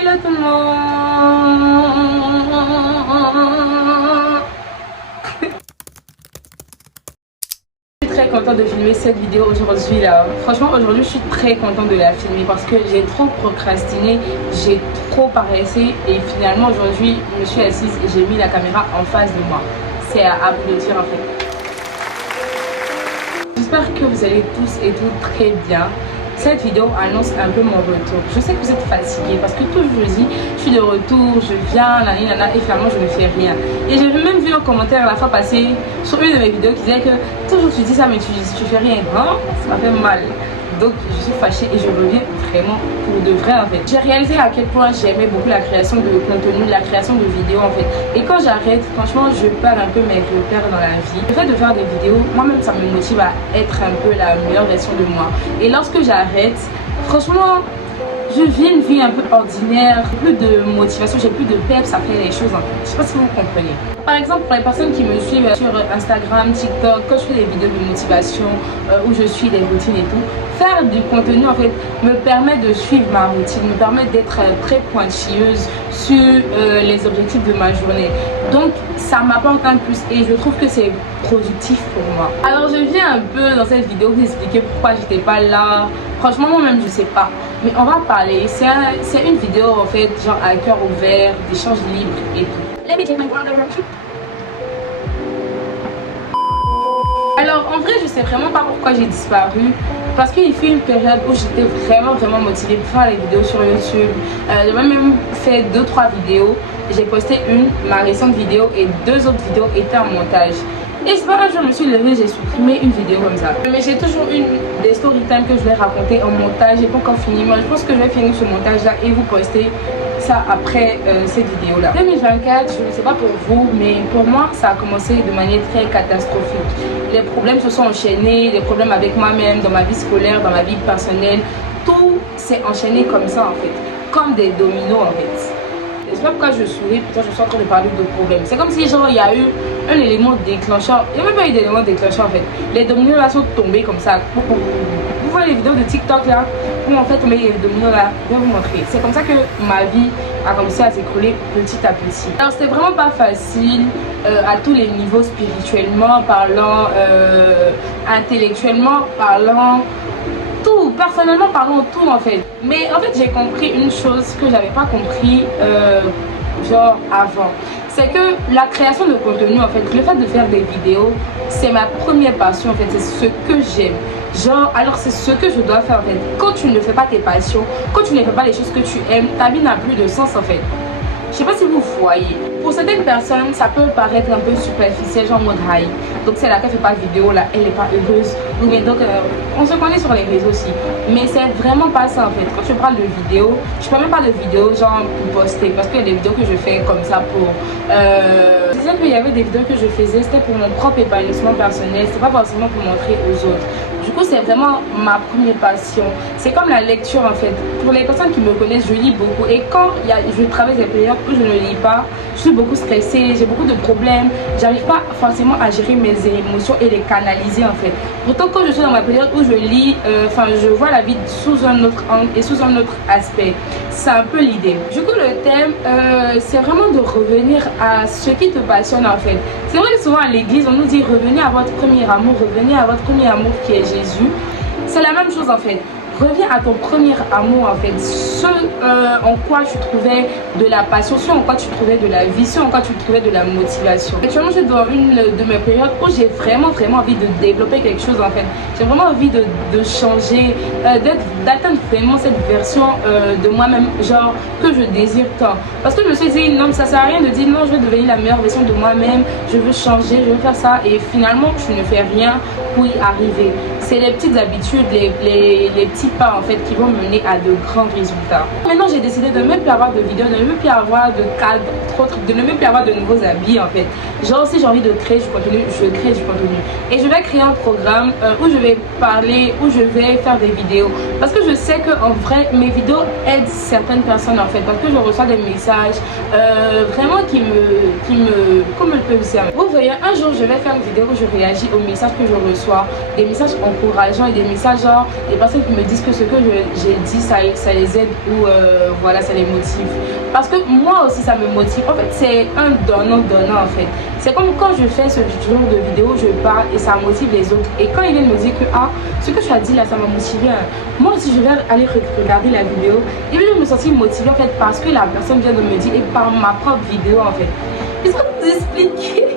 Hello tout le monde. Je suis très contente de filmer cette vidéo aujourd'hui là. Franchement aujourd'hui je suis très contente de la filmer parce que j'ai trop procrastiné, j'ai trop paressé et finalement aujourd'hui je me suis assise et j'ai mis la caméra en face de moi. C'est à applaudir en fait. J'espère que vous allez tous et toutes très bien. Cette vidéo annonce un peu mon retour. Je sais que vous êtes fatigués parce que toujours je dis je suis de retour, je viens, nanana, et finalement je ne fais rien. Et j'ai même vu un commentaire la fois passée sur une de mes vidéos qui disait que toujours tu dis ça mais tu fais rien. Vraiment, ça m'a fait mal. Donc je suis fâchée et je reviens vraiment pour de vrai en fait. J'ai réalisé à quel point j'aimais beaucoup la création de contenu, la création de vidéos en fait. Et quand j'arrête, franchement je perds un peu mes repères dans la vie. Le fait de faire des vidéos, moi-même ça me motive à être un peu la meilleure version de moi. Et lorsque j'arrête, franchement je vis une vie un peu ordinaire, plus de motivation, j'ai plus de peps à faire les choses en fait. Je sais pas si vous comprenez. Par exemple, pour les personnes qui me suivent sur Instagram, TikTok, quand je fais des vidéos de motivation où je suis des routines et tout, faire du contenu en fait me permet de suivre ma routine, me permet d'être très pointilleuse sur les objectifs de ma journée. Donc ça m'apporte un plus et je trouve que c'est productif pour moi. Alors je viens un peu dans cette vidéo vous expliquer pourquoi j'étais pas là. Franchement moi-même je sais pas. Mais on va parler. C'est une vidéo en fait genre à cœur ouvert, d'échange libre et tout. Let me take my brother. Alors en vrai je sais vraiment pas pourquoi j'ai disparu. Parce qu'il fut une période où j'étais vraiment motivée pour faire les vidéos sur YouTube. J'ai même fait 2-3 vidéos. J'ai posté ma récente vidéo et 2 autres vidéos étaient en montage. Et c'est pas grave, je me suis levée, j'ai supprimé une vidéo comme ça. Mais j'ai toujours des story time que je vais raconter en montage. J'ai pas encore fini. Moi je pense que je vais finir ce montage là et vous poster ça après cette vidéo là. 2024, je ne sais pas pour vous, mais pour moi ça a commencé de manière très catastrophique. Les problèmes se sont enchaînés, les problèmes avec moi-même, dans ma vie scolaire, dans ma vie personnelle. Tout s'est enchaîné comme ça en fait, comme des dominos en fait. Je sais pas pourquoi je souris, pourtant je suis en train de parler de problèmes. C'est comme si genre il y a eu un élément déclencheur. Il n'y a même pas eu d'élément déclencheur en fait. Les dominos là sont tombés comme ça. Vous voyez les vidéos de TikTok là où en fait tomber les dominos là, je vais vous montrer. C'est comme ça que ma vie a commencé à s'écrouler petit à petit. Alors c'était vraiment pas facile à tous les niveaux, spirituellement parlant, intellectuellement parlant. Tout, personnellement parlant, tout en fait. Mais en fait j'ai compris une chose que j'avais pas compris genre avant. C'est que la création de contenu en fait, le fait de faire des vidéos, c'est ma première passion en fait, c'est ce que j'aime. Genre, alors c'est ce que je dois faire en fait. Quand tu ne fais pas tes passions, quand tu ne fais pas les choses que tu aimes, ta vie n'a plus de sens en fait. Je sais pas si vous voyez. Pour certaines personnes, ça peut paraître un peu superficiel, genre en mode high. Donc c'est là qu'elle fait pas de vidéo là, elle est pas heureuse. Mais donc on se connaît sur les réseaux aussi. Mais c'est vraiment pas ça en fait. Quand je parle de vidéo, je parle même pas de vidéo genre pour poster. Parce qu'il y a des vidéos que je fais comme ça pour... Je disais qu'il y avait des vidéos que je faisais, c'était pour mon propre épanouissement personnel. C'était pas forcément pour montrer aux autres. Du coup c'est vraiment ma première passion. C'est comme la lecture en fait. Pour les personnes qui me connaissent, je lis beaucoup. Et quand je traverse des périodes où je ne lis pas, je suis beaucoup stressée, j'ai beaucoup de problèmes, j'arrive pas forcément à gérer mes émotions et les canaliser en fait. Pourtant quand je suis dans ma période où je lis, je vois la vie sous un autre angle et sous un autre aspect. C'est un peu l'idée. Du coup le thème c'est vraiment de revenir à ce qui te passionne en fait. C'est vrai que souvent à l'église on nous dit revenez à votre premier amour, revenez à votre premier amour qui est Jésus. C'est la même chose en fait. Reviens à ton premier amour en fait, ce en quoi tu trouvais de la passion, ce en quoi tu trouvais de la vie, ce en quoi tu trouvais de la motivation. Actuellement je suis dans une de mes périodes où j'ai vraiment envie de développer quelque chose en fait. J'ai vraiment envie de changer, d'atteindre vraiment cette version de moi-même, genre que je désire tant. Parce que je me suis dit non, ça sert à rien de dire non, je vais devenir la meilleure version de moi-même, je veux changer, je veux faire ça et finalement tu ne fais rien pour y arriver. C'est les petites habitudes, les petits pas en fait qui vont mener à de grands résultats. Maintenant j'ai décidé de ne même plus avoir de vidéos, de ne même plus avoir de cadre, de ne même plus avoir de nouveaux habits en fait. Genre si j'ai envie de créer du contenu, je crée du contenu. Et je vais créer un programme où je vais parler, où je vais faire des vidéos. Parce que je sais que en vrai mes vidéos aident certaines personnes en fait. Parce que je reçois des messages vraiment qui me comme le peut servir. Vous voyez, un jour je vais faire une vidéo où je réagis aux messages que je reçois, des messages encourageants et des messages genre des personnes qui me disent disent que ce que j'ai dit ça les aide ou voilà, ça les motive. Parce que moi aussi ça me motive. En fait, c'est un donnant-donnant en fait. C'est comme quand je fais ce genre de vidéo, je parle et ça motive les autres. Et quand ils viennent me dire que ah, ce que tu as dit là, ça m'a motivé, hein. Moi aussi je vais aller regarder la vidéo et puis je me sentis motivée en fait parce que la personne vient de me dire et par ma propre vidéo en fait. Ils sont expliqués.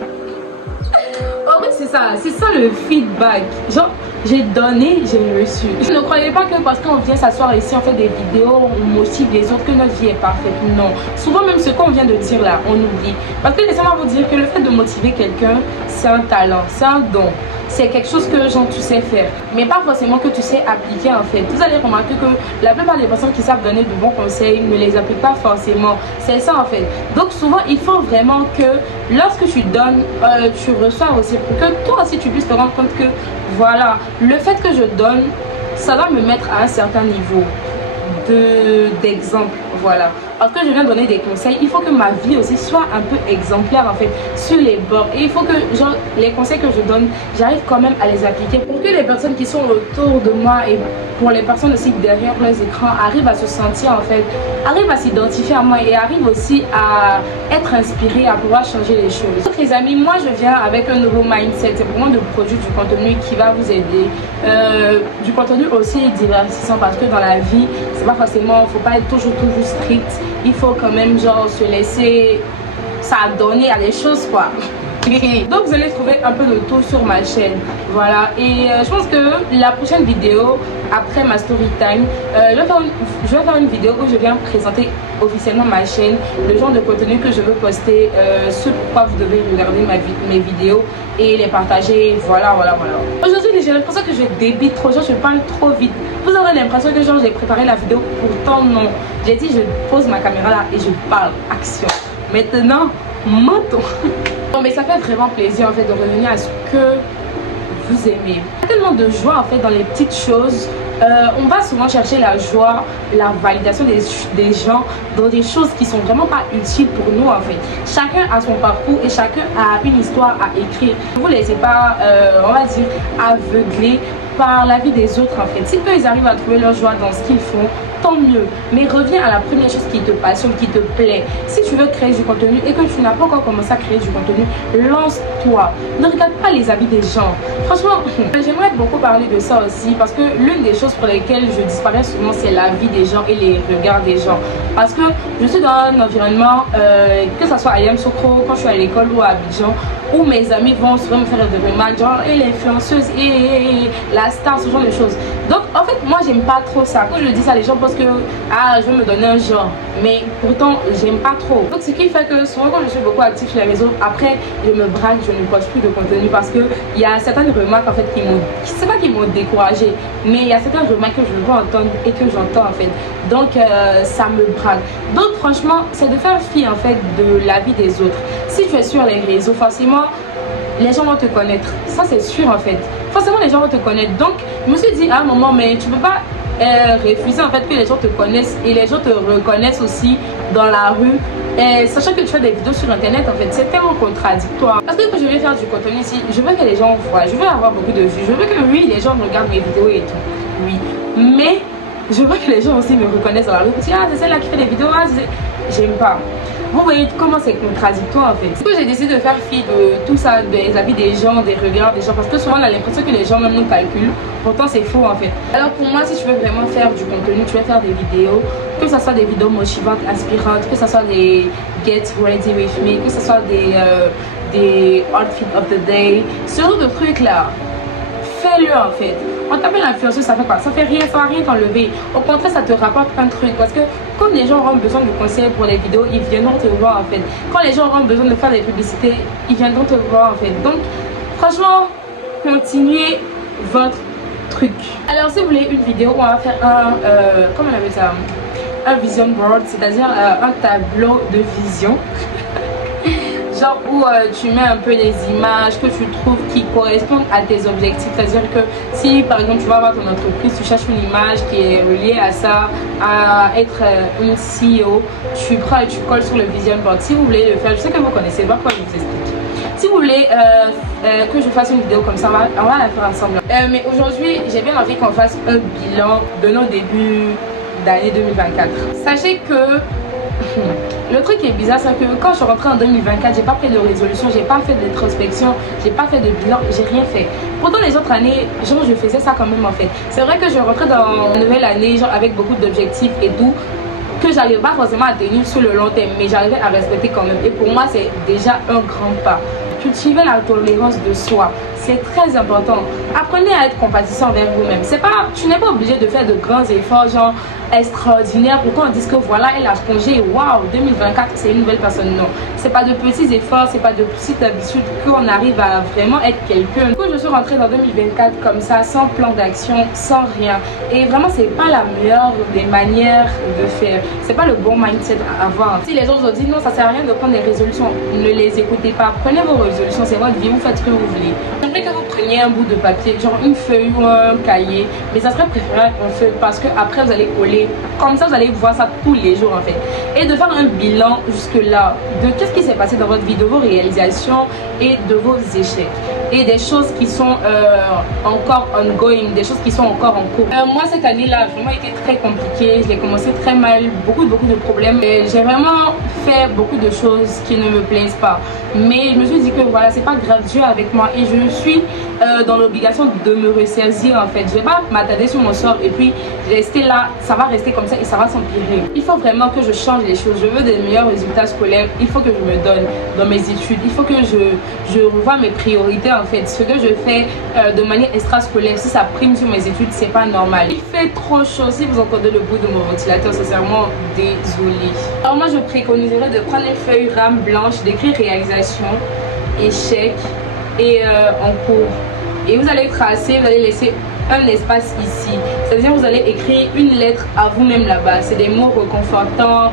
En fait, c'est ça le feedback. Genre, j'ai donné, j'ai reçu. Ne croyez pas que parce qu'on vient s'asseoir ici, on fait des vidéos, on motive les autres, que notre vie est parfaite. Non. Souvent, même ce qu'on vient de dire là, on oublie. Parce que laissez-moi vous dire que le fait de motiver quelqu'un, c'est un talent, c'est un don. C'est quelque chose que genre, tu sais faire, mais pas forcément que tu sais appliquer en fait. Vous allez remarquer que la plupart des personnes qui savent donner de bons conseils ne les appliquent pas forcément. C'est ça en fait. Donc souvent, il faut vraiment que lorsque tu donnes, tu reçois aussi pour que toi aussi tu puisses te rendre compte que voilà, le fait que je donne, ça va me mettre à un certain niveau d'exemple. Voilà. Parce que je viens donner des conseils, il faut que ma vie aussi soit un peu exemplaire en fait, sur les bords. Et il faut que genre, les conseils que je donne, j'arrive quand même à les appliquer pour que les personnes qui sont autour de moi et pour les personnes aussi derrière les écrans arrivent à se sentir en fait, arrivent à s'identifier à moi et arrivent aussi à être inspirés, à pouvoir changer les choses. Donc les amis, moi je viens avec un nouveau mindset, c'est vraiment de produire du contenu qui va vous aider, du contenu aussi divertissant parce que dans la vie, c'est pas forcément, faut pas être toujours strict. Il faut quand même genre se laisser s'adonner à des choses quoi. Donc vous allez trouver un peu de tout sur ma chaîne. Voilà. Et je pense que la prochaine vidéo après ma story time, je vais faire une vidéo où je viens présenter officiellement ma chaîne, le genre de contenu que je veux poster, ce pourquoi vous devez regarder mes vidéos et les partager. Voilà. Aujourd'hui j'ai l'impression que je débite trop, genre je parle trop vite. Vous aurez l'impression que genre j'ai préparé la vidéo, pourtant non. J'ai dit je pose ma caméra là et je parle. Action. Maintenant, mentons. Non mais ça fait vraiment plaisir en fait de revenir à ce que vous aimez. Il y a tellement de joie en fait dans les petites choses. On va souvent chercher la joie, la validation des gens dans des choses qui sont vraiment pas utiles pour nous en fait. Chacun a son parcours et chacun a une histoire à écrire. Ne vous laissez pas, on va dire, aveugler par la vie des autres en fait. Si eux ils arrivent à trouver leur joie dans ce qu'ils font, tant mieux. Mais reviens à la première chose qui te passionne, qui te plaît. Si tu veux créer du contenu et que tu n'as pas encore commencé à créer du contenu, lance-toi. Ne regarde pas les avis des gens. Franchement, j'aimerais beaucoup parler de ça aussi parce que l'une des choses pour lesquelles je disparais souvent, c'est la vie des gens et les regards des gens. Parce que je suis dans un environnement, que ce soit à Yamoussoukro, quand je suis à l'école ou à Abidjan, où mes amis vont souvent me faire des remarques genre et l'influenceuse et la star, ce genre de choses. Donc en fait moi j'aime pas trop ça. Quand je dis ça, les gens pensent que ah je vais me donner un genre, mais pourtant j'aime pas trop. Donc ce qui fait que souvent quand je suis beaucoup active sur les réseaux, après je me braque, je ne poste plus de contenu parce que il y a certaines remarques en fait qui m'ont, c'est pas qui m'ont découragée, mais il y a certaines remarques que je veux entendre et que j'entends en fait. Donc ça me braque. Donc franchement c'est de faire fi en fait de la vie des autres. Si tu es sur les réseaux, forcément les gens vont te connaître, ça c'est sûr en fait. Forcément les gens vont te connaître. Donc je me suis dit à un moment, mais tu peux pas refuser en fait que les gens te connaissent et les gens te reconnaissent aussi dans la rue, sachant que tu fais des vidéos sur internet en fait. C'est tellement contradictoire parce que quand je vais faire du contenu ici, je veux que les gens voient, je veux avoir beaucoup de vues, je veux que oui les gens regardent mes vidéos et tout, oui, mais je veux que les gens aussi me reconnaissent dans la rue. Ah c'est celle-là qui fait des vidéos, ah j'aime pas. Vous voyez comment c'est contradictoire en fait. C'est que j'ai décidé de faire fi de tout ça, des avis des gens, des regards des gens, parce que souvent on a l'impression que les gens même nous calculent, pourtant c'est faux en fait. Alors pour moi, si tu veux vraiment faire du contenu, tu veux faire des vidéos, que ce soit des vidéos motivantes, inspirantes, que ce soit des get ready with me, que ce soit des outfits of the day, ce genre de trucs là, fais-le en fait. On t'appelle l'influenceuse, ça fait quoi? Ça fait rien, ça va rien t'enlever. Au contraire, ça te rapporte plein de trucs. Parce que quand les gens auront besoin de conseils pour les vidéos, ils viendront te voir en fait. Quand les gens auront besoin de faire des publicités, ils viendront te voir en fait. Donc, franchement, continuez votre truc. Alors, si vous voulez une vidéo, on va faire un, comment on appelle ça? Un vision board, c'est-à-dire un tableau de vision. Genre où tu mets un peu les images que tu trouves qui correspondent à tes objectifs. C'est-à-dire que si par exemple tu vas avoir ton entreprise, tu cherches une image qui est reliée à ça, à être une CEO, tu prends et tu colles sur le vision board. Si vous voulez le faire, je sais que vous connaissez pas quoi je vous explique. Si vous voulez que je fasse une vidéo comme ça, on va la faire ensemble. Mais aujourd'hui, j'ai bien envie qu'on fasse un bilan de nos débuts d'année 2024. Sachez que le truc qui est bizarre, c'est que quand je suis rentrée en 2024, j'ai pas pris de résolution, j'ai pas fait d'introspection, j'ai pas fait de bilan, j'ai rien fait. Pourtant les autres années, genre je faisais ça quand même en fait. C'est vrai que je rentrais dans une nouvelle année, genre avec beaucoup d'objectifs et tout, que j'arrivais pas forcément à tenir sur le long terme, mais j'arrivais à respecter quand même. Et pour moi, c'est déjà un grand pas. Cultiver la tolérance de soi, c'est très important. Apprenez à être compatissant envers vous-même. Tu n'es pas obligé de faire de grands efforts, genre extraordinaires, pour qu'on dise que voilà, elle a changé, waouh, 2024, c'est une nouvelle personne. Non, c'est pas de petits efforts, c'est pas de petites habitudes qu'on arrive à vraiment être quelqu'un. Du coup, je suis rentrée dans 2024 comme ça, sans plan d'action, sans rien. Et vraiment, c'est pas la meilleure des manières de faire. C'est pas le bon mindset à avoir. Si les autres ont dit non, ça sert à rien de prendre des résolutions, ne les écoutez pas. Prenez vos résolutions, c'est votre vie, vous faites ce que vous voulez. J'aimerais que vous preniez un bout de papier, genre une feuille ou un cahier, mais ça serait préférable une feuille parce que après vous allez coller. Comme ça, vous allez voir ça tous les jours en fait. Et de faire un bilan jusque-là de qu'est-ce qui s'est passé dans votre vie, de vos réalisations et de vos échecs. Et des choses qui sont encore ongoing, des choses qui sont encore en cours. Moi, cette année-là a vraiment été très compliquée. Je l'ai commencé très mal, beaucoup de problèmes. J'ai vraiment fait beaucoup de choses qui ne me plaisent pas. Mais je me suis dit que voilà, c'est pas grave, Dieu est avec moi. Et je suis dans l'obligation de me ressaisir en fait. Je vais pas m'attarder sur mon sort et puis rester là, ça va rester comme ça et ça va s'empirer. Il faut vraiment que je change les choses. Je veux des meilleurs résultats scolaires. Il faut que je me donne dans mes études. Il faut que je revoie mes priorités en fait. Ce que je fais de manière extrascolaire, si ça prime sur mes études, c'est pas normal. Il fait trop chaud. Si vous entendez le bruit de mon ventilateur, sincèrement, désolé. Alors moi, je préconiserais de prendre une feuille rame blanche, d'écrire réalisation, échec et en cours. Et vous allez tracer, vous allez laisser un espace ici. C'est-à-dire vous allez écrire une lettre à vous-même là-bas. C'est des mots réconfortants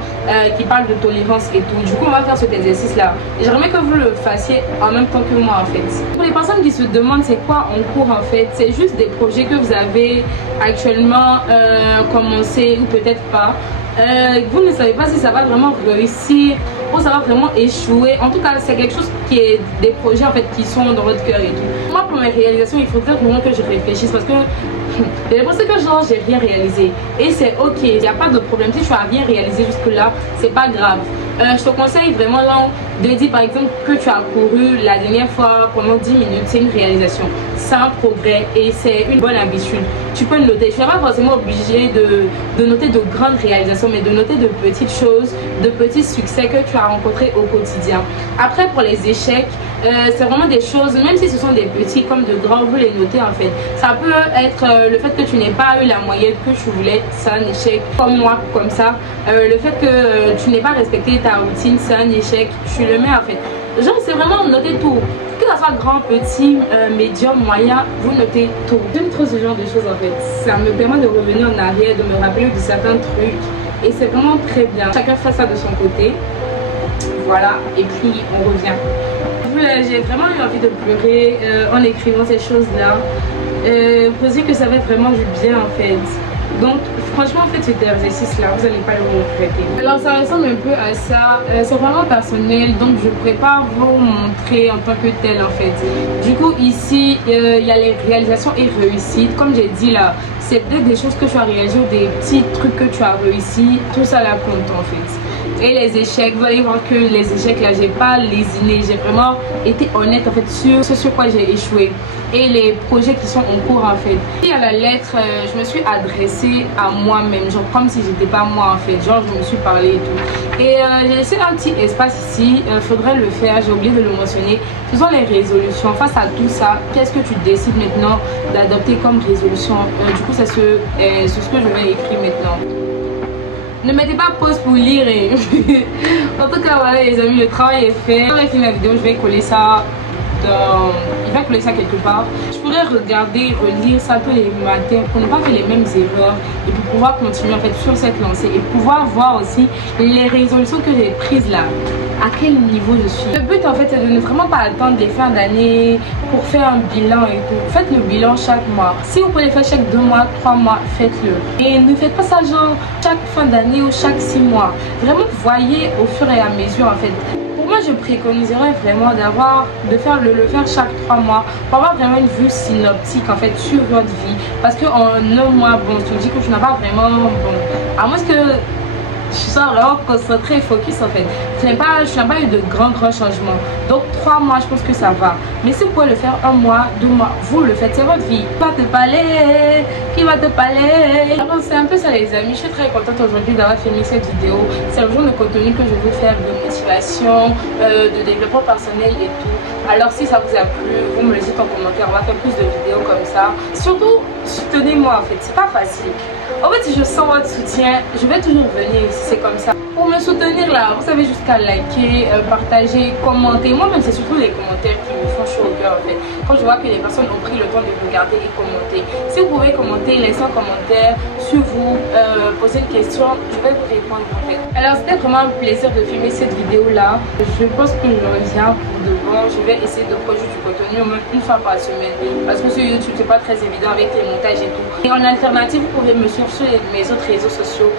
qui parlent de tolérance et tout. Du coup, on va faire cet exercice-là. J'aimerais que vous le fassiez en même temps que moi en fait. Pour les personnes qui se demandent c'est quoi en cours en fait, c'est juste des projets que vous avez actuellement commencé ou peut-être pas. Vous ne savez pas si ça va vraiment réussir ou ça va vraiment échouer. En tout cas, c'est quelque chose qui est des projets en fait qui sont dans votre cœur et tout. Moi, pour mes réalisations, il faudrait vraiment que je réfléchisse parce que j'ai l'impression que genre j'ai rien réalisé et c'est ok, il n'y a pas de problème. Si tu as rien réalisé jusque là, c'est pas grave. Je te conseille vraiment là de dire par exemple que tu as couru la dernière fois pendant 10 minutes, c'est une réalisation, c'est un progrès et c'est une bonne habitude. Tu peux le noter, tu n'es pas forcément obligé de noter de grandes réalisations, mais de noter de petites choses, de petits succès que tu as rencontrés au quotidien. Après pour les échecs, c'est vraiment des choses, même si ce sont des petits comme de grands, vous les notez en fait. Ça peut être le fait que tu n'aies pas eu la moyenne que tu voulais, c'est un échec. Comme moi, comme ça, le fait que tu n'aies pas respecté ta routine, c'est un échec. Tu le mets en fait. Genre c'est vraiment noter tout. Que ça soit grand, petit, médium, moyen, vous notez tout. J'aime trop ce genre de choses en fait. Ça me permet de revenir en arrière, de me rappeler de certains trucs. Et c'est vraiment très bien. Chacun fait ça de son côté. Voilà, et puis on revient. J'ai vraiment eu envie de pleurer en écrivant ces choses-là. Vous dire que ça va être vraiment du bien en fait. Donc franchement, en fait, cet exercice-là, vous n'allez pas le regretter. Alors ça ressemble un peu à ça. C'est vraiment personnel, donc je ne pourrais pas vous montrer en tant que tel en fait. Du coup, ici, il y a les réalisations et réussites. Comme j'ai dit là, c'est peut-être des choses que tu as réalisées ou des petits trucs que tu as réussi. Tout ça là compte en fait. Et les échecs, vous allez voir que les échecs là, j'ai pas lésiné, j'ai vraiment été honnête en fait sur ce sur quoi j'ai échoué et les projets qui sont en cours en fait. Et à la lettre, je me suis adressée à moi-même, genre comme si j'étais pas moi en fait, genre je me suis parlé et tout. Et j'ai laissé un petit espace ici, faudrait le faire, j'ai oublié de le mentionner. Ce sont les résolutions. Face à tout ça, qu'est-ce que tu décides maintenant d'adopter comme résolution? Du coup, c'est ce que je vais écrire maintenant. Ne mettez pas pause pour lire. En tout cas, voilà les amis, le travail est fait. Je vais finir la vidéo, je vais coller ça il va coller ça quelque part. Je pourrais regarder, relire ça tous les matins pour ne pas faire les mêmes erreurs et pour pouvoir continuer en fait sur cette lancée et pouvoir voir aussi les résolutions que j'ai prises là, à quel niveau je suis. Le but en fait c'est de ne vraiment pas attendre les fins d'année pour faire un bilan et tout. Faites le bilan chaque mois. Si vous pouvez le faire chaque 2 mois, 3 mois, faites-le. Et ne faites pas ça genre chaque fin d'année ou chaque 6 mois. Vraiment voyez au fur et à mesure en fait. moi je préconiserais vraiment de faire le faire chaque 3 mois pour avoir vraiment une vue synoptique en fait sur votre vie. Parce qu'en un mois, bon, tu me dis que tu n'as pas vraiment, bon, à moins que je suis vraiment concentrée et focus en fait. Je n'ai pas eu de grands changements. Donc 3 mois, je pense que ça va. Mais si vous pouvez le faire 1 mois, 2 mois, vous le faites, c'est votre vie. Qui va te parler? Qui va te parler? Alors c'est un peu ça les amis. Je suis très contente aujourd'hui d'avoir filmé cette vidéo. C'est le genre de contenu que je veux faire de motivation, de développement personnel et tout. Alors si ça vous a plu, vous me le dites en commentaire. On va faire plus de vidéos comme ça. Surtout, soutenez-moi en fait. C'est pas facile. En fait, si je sens votre soutien, je vais toujours venir si c'est comme ça. Pour me soutenir là, vous savez jusqu'à liker, partager, commenter. Moi-même, c'est surtout les commentaires qui me font chaud au cœur en fait. Quand je vois que les personnes ont pris le temps de regarder et commenter. Si vous pouvez commenter, laisser un commentaire sur vous, poser une question, je vais vous répondre en fait. Alors, c'était vraiment un plaisir de filmer cette vidéo là. Je pense que je reviens pour de bon. Je vais essayer de produire du contenu au moins une fois par semaine. Parce que sur YouTube, c'est pas très évident avec les montages et tout. Et en alternative, vous pouvez me suivre sur mes autres réseaux sociaux,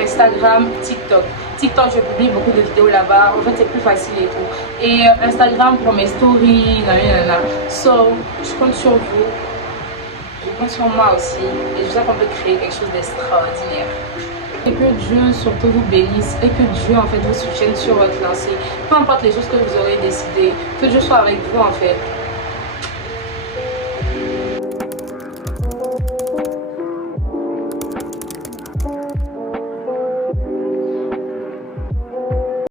Instagram, TikTok. TikTok, je publie beaucoup de vidéos là-bas. En fait, c'est plus facile et tout. Et Instagram pour mes stories, So, je compte sur vous. Je compte sur moi aussi. Et je sais qu'on peut créer quelque chose d'extraordinaire. Et que Dieu surtout vous bénisse et que Dieu en fait vous soutienne sur votre lancée. Peu importe les choses que vous aurez décidé, que Dieu soit avec vous en fait.